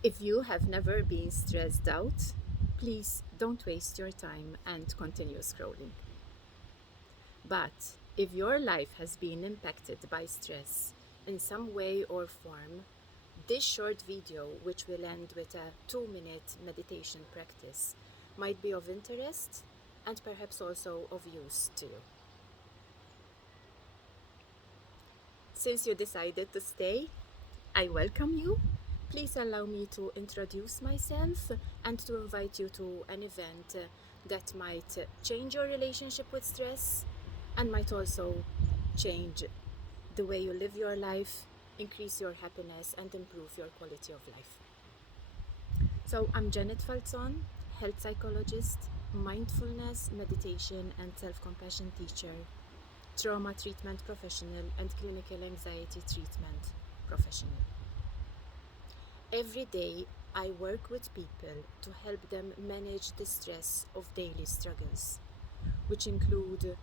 If you have never been stressed out, please don't waste your time and continue scrolling. But if your life has been impacted by stress in some way or form, this short video, which will end with a 2-minute meditation practice, might be of interest and perhaps also of use to you. Since you decided to stay, I welcome you. Please allow me to introduce myself and to invite you to an event that might change your relationship with stress and might also change the way you live your life, increase your happiness, and improve your quality of life. So I'm Janet Falzon, health psychologist, mindfulness, meditation, and self-compassion teacher, trauma treatment professional, and clinical anxiety treatment professional. Every day, I work with people to help them manage the stress of daily struggles, which include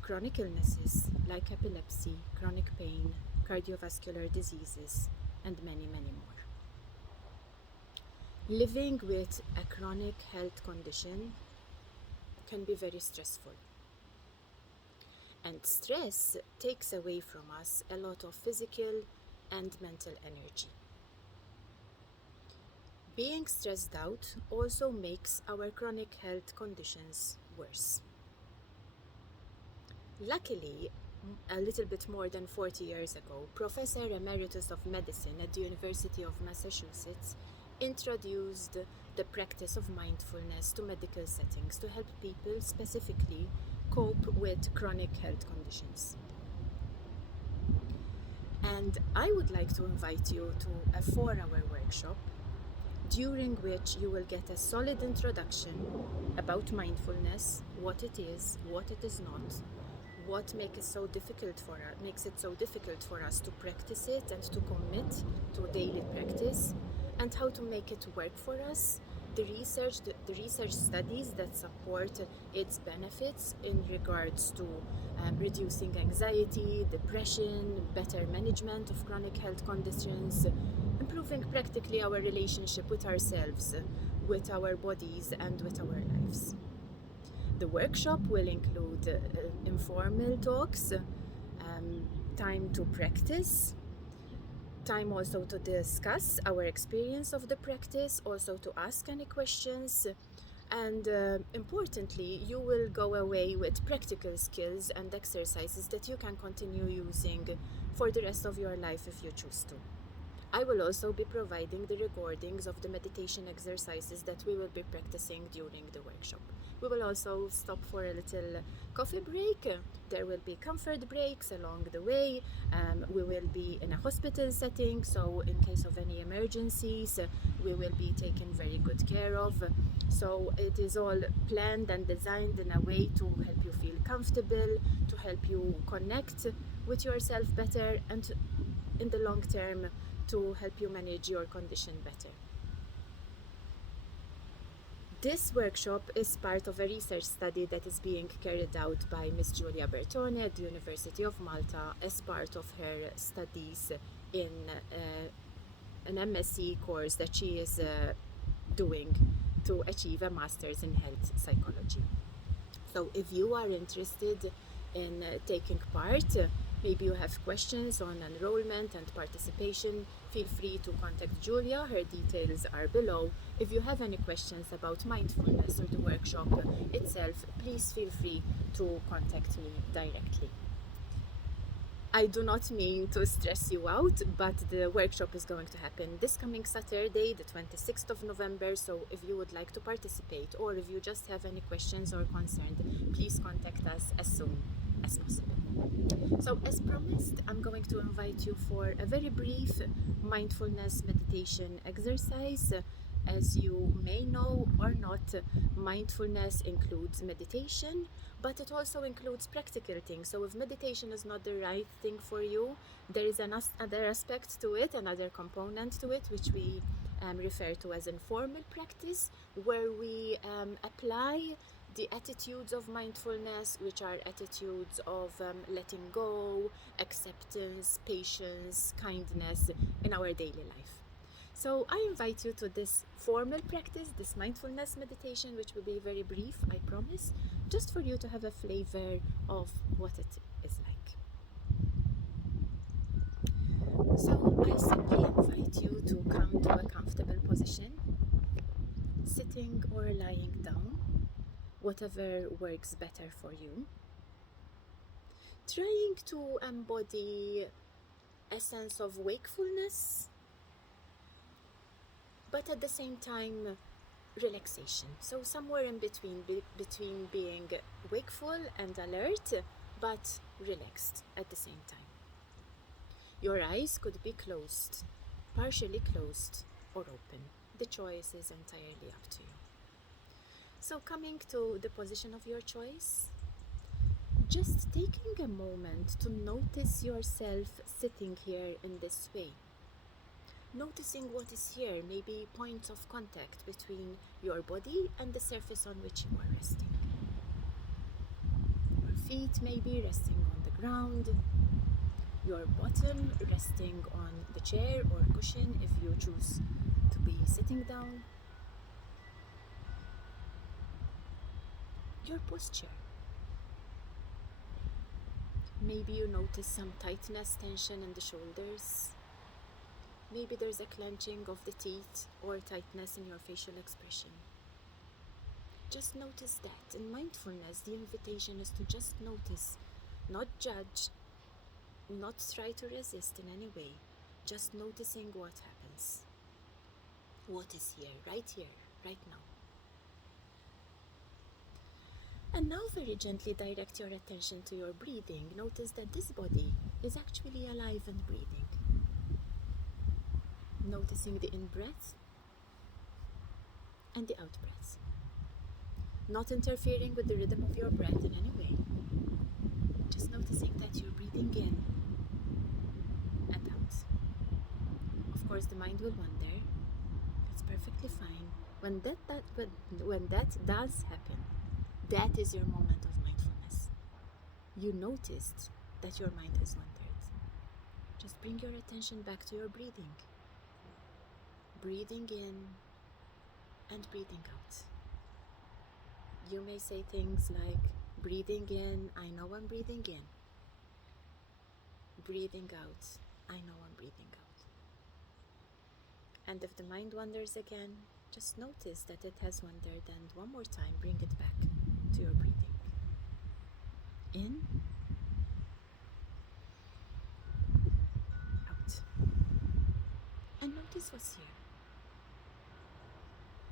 chronic illnesses like epilepsy, chronic pain, cardiovascular diseases, and many, many more. Living with a chronic health condition can be very stressful. And stress takes away from us a lot of physical and mental energy. Being stressed out also makes our chronic health conditions worse. Luckily, a little bit more than 40 years ago, Professor Emeritus of Medicine at the University of Massachusetts introduced the practice of mindfulness to medical settings to help people specifically cope with chronic health conditions. And I would like to invite you to a 4-hour workshop during which you will get a solid introduction about mindfulness, what it is not, what makes it so difficult for us to practice it and to commit to daily practice, and how to make it work for us, the research studies that support its benefits in regards to reducing anxiety, depression, better management of chronic health conditions, improving practically our relationship with ourselves, with our bodies, and with our lives. The workshop will include informal talks, time to practice, time also to discuss our experience of the practice, also to ask any questions, and importantly, you will go away with practical skills and exercises that you can continue using for the rest of your life if you choose to. I will also be providing the recordings of the meditation exercises that we will be practicing during the workshop. We will also stop for a little coffee break. There will be comfort breaks along the way. We will be in a hospital setting, so in case of any emergencies, we will be taken very good care of. So it is all planned and designed in a way to help you feel comfortable, to help you connect with yourself better, and in the long term, to help you manage your condition better. This workshop is part of a research study that is being carried out by Ms Giulia Bertone at the University of Malta as part of her studies in an MSc course that she is doing to achieve a master's in health psychology. So if you are interested in taking part, maybe you have questions on enrollment and participation, feel free to contact Giulia. Her details are below. If you have any questions about mindfulness or the workshop itself, please feel free to contact me directly. I do not mean to stress you out, but the workshop is going to happen this coming Saturday, the 26th of November. So if you would like to participate, or if you just have any questions or concerns, please contact us as soon as possible. So as promised, I'm going to invite you for a very brief mindfulness meditation exercise. As you may know or not, mindfulness includes meditation, but it also includes practical things. So if meditation is not the right thing for you, there is another aspect to it, another component to it, which we refer to as informal practice, where we apply the attitudes of mindfulness, which are attitudes of letting go, acceptance, patience, kindness in our daily life. So I invite you to this formal practice, this mindfulness meditation, which will be very brief, I promise, just for you to have a flavor of what it is like. So I simply invite you to come to a comfortable position, sitting or lying down, whatever works better for you. Trying to embody a sense of wakefulness, but at the same time relaxation. So somewhere in between, between being wakeful and alert, but relaxed at the same time. Your eyes could be closed, partially closed, or open. The choice is entirely up to you. So coming to the position of your choice, just taking a moment to notice yourself sitting here in this way. Noticing what is here, maybe points of contact between your body and the surface on which you are resting. Your feet maybe resting on the ground, your bottom resting on the chair or cushion if you choose to be sitting down. Your posture. Maybe you notice some tightness, tension in the shoulders. Maybe there's a clenching of the teeth or tightness in your facial expression. Just notice that. In mindfulness, the invitation is to just notice, not judge, not try to resist in any way, just noticing what happens. What is here, right now. And now very gently direct your attention to your breathing. Notice that this body is actually alive and breathing. Noticing the in-breath and the out-breath. Not interfering with the rhythm of your breath in any way. Just noticing that you're breathing in and out. Of course, the mind will wander. It's perfectly fine. When that does happen, that is your moment of mindfulness. You noticed that your mind has wandered. Just bring your attention back to your breathing. Breathing in and breathing out. You may say things like, breathing in, I know I'm breathing in. Breathing out, I know I'm breathing out. And if the mind wanders again, just notice that it has wandered, and one more time, bring it back to your breathing. In, out. And notice what's here.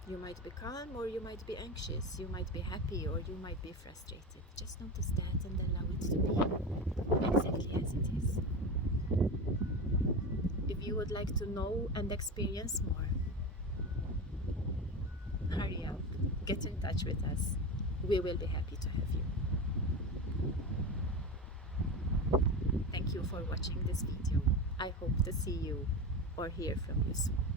You might be calm, or you might be anxious, you might be happy, or you might be frustrated. Just notice that and allow it to be exactly as it is. If you would like to know and experience more, hurry up, get in touch with us. We will be happy to have you. Thank you for watching this video. I hope to see you or hear from you soon.